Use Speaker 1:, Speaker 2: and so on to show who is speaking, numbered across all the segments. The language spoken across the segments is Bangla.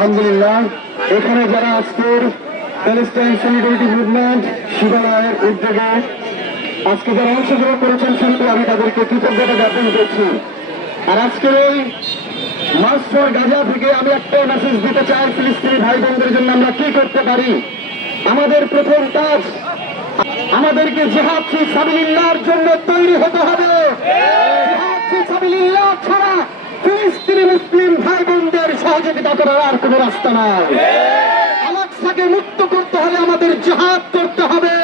Speaker 1: আলহামদুলিল্লাহ, এখানে যারা আজকের প্যালেস্টাইন সলিডারিটি মুভমেন্ট শিবালয়ের উদ্যোগে আজকে যারা অংশগ্রহণ করেছেন শুনতে আমি তাদেরকে কৃতজ্ঞতা জ্ঞাপন করছি। আর আজকের এই ফর গাজা থেকে আমি একটা মেসেজ দিতে চাই ফিলিস্তিনি ভাই বোনদের জন্য, আমরা কি করতে পারি? আমাদের প্রথম কাজ, আমাদেরকে জেহাদ ফি সাবিলিল্লাহর জন্য তৈরি হতে হবে। জেহাদ ফি সাবিলিল্লাহ ছাড়া ফিলিস্তিনি মুসলিম ভাই সহযোগিতা করার আর কোনো রাস্তা নাই। আলাক্সাকে মুক্ত করতে হলে আমাদের জেহাদ করতে হবে।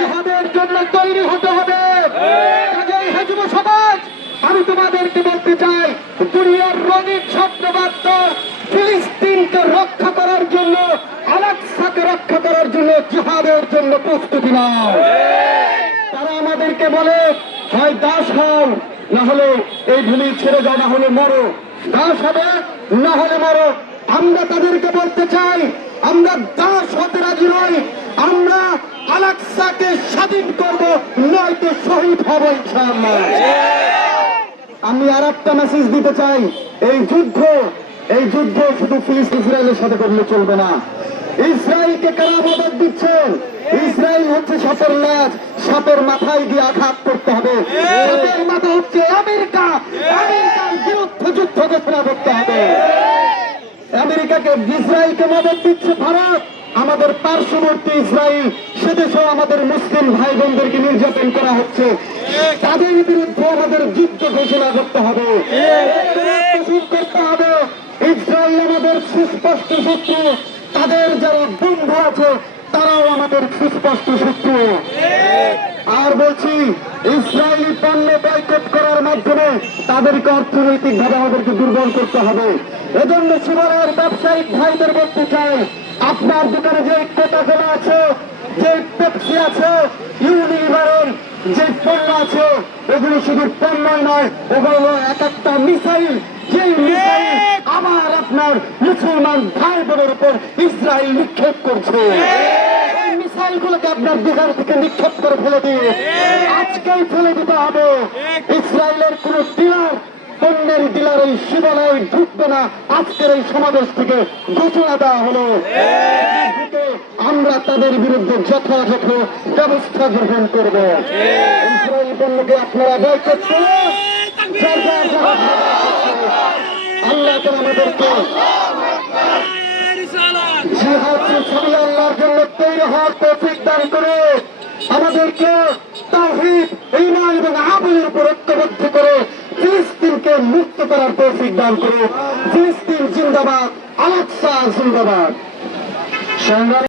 Speaker 1: জেহাদের জন্য তৈরি হতে হবে। সমাজ। আমি তোমাদেরকে বলতে চাই, দুনিয়ার রঙিন স্বপ্নবাদ ফিলিস্তিনকে রক্ষা করার জন্য, আলাক্সাকে রক্ষা করার জন্য জিহাদের জন্য প্রস্তুতি নাও। তারা আমাদেরকে বলে, হয় দাস হও, না হলে এই ভূমি ছেড়ে যাও, না হলে মরো। দাস হবে না হলে মরো। আমরা তাদেরকে বলতে চাই আমরা দাস হতে রাজি নই। আমরা আলাক্সাকে স্বাধীন করব নয়তো শহীদ হব ইনশাআল্লাহ। আমি আর একটা মেসেজ দিতে চাই এই যুদ্ধ এই যুদ্ধ শুধু ফিলিস্তিন ইসরায়েলের সাথে করলে চলবে না। ইসরায়েলকে কারা মদত দিচ্ছেন ইসরায়েল হচ্ছে সাপের ল্যাজ সাপের মাথায় দিয়ে আঘাত করতে হবে। সাপের মাথা হচ্ছে আমেরিকা। ঘোষণা করতে হবে। আমেরিকাকে ইসরায়েলকে মদত দিচ্ছে ভারত। আমাদের পার্শ্ববর্তী ইসরায়েল সেদেশেও আমাদের মুসলিম ভাই বোনদেরকে নির্যাতন করা হচ্ছে। তাদের বিরুদ্ধে আমাদের যুদ্ধ ঘোষণা করতে হবে। ইসরায়েল আমাদের সুস্পষ্ট শত্রু। তাদের যারা বন্ধু আছে, তারাও আমাদের সুস্পষ্ট শত্রু। আর বলছি, ইসরায়েলি পণ্য তাদেরকে অর্থনৈতিক ভাবে আমাদেরকে দুর্বল করতে হবে। এজন্য শিবরের ব্যবসায়িক ভাইদের বলতে চাই আপনার দোকানে যে কোটা কোলা আছে যে পেপসি আছে ইউনিলিভারের যে পণ্য আছে এগুলো শুধু পণ্য নয় হলো এক একটা মিসাইল। যে মিসাইল আবার আপনার মুসলমান ভাই বোনের উপর ইসরায়েল নিক্ষেপ করছে। মিসাইলগুলোকে আপনার বিহার থেকে নিক্ষেপ করে ফেলে দিয়ে আজকেই ফেলে দিতে হবে। ইসরায়েলের কোন ডিলার পণ্যের ডিলার এই শিবালয় ঢুকবে না। আজকের এই সমাবেশ থেকে ঘোষণা দেওয়া হলো। আমরা তাদের বিরুদ্ধে যথাযথ ব্যবস্থা গ্রহণ করব। ইসরায়েল পণ্যকে আপনারা যার যার আল্লাহ আমাদেরকে আমাদেরকে উপর ঐক্যবদ্ধ করে ফিলিস্তিনকে মুক্ত করার তৌফিক দান করে ফিলিস্তিন জিন্দাবাদ আলাক্সা জিন্দাবাদ।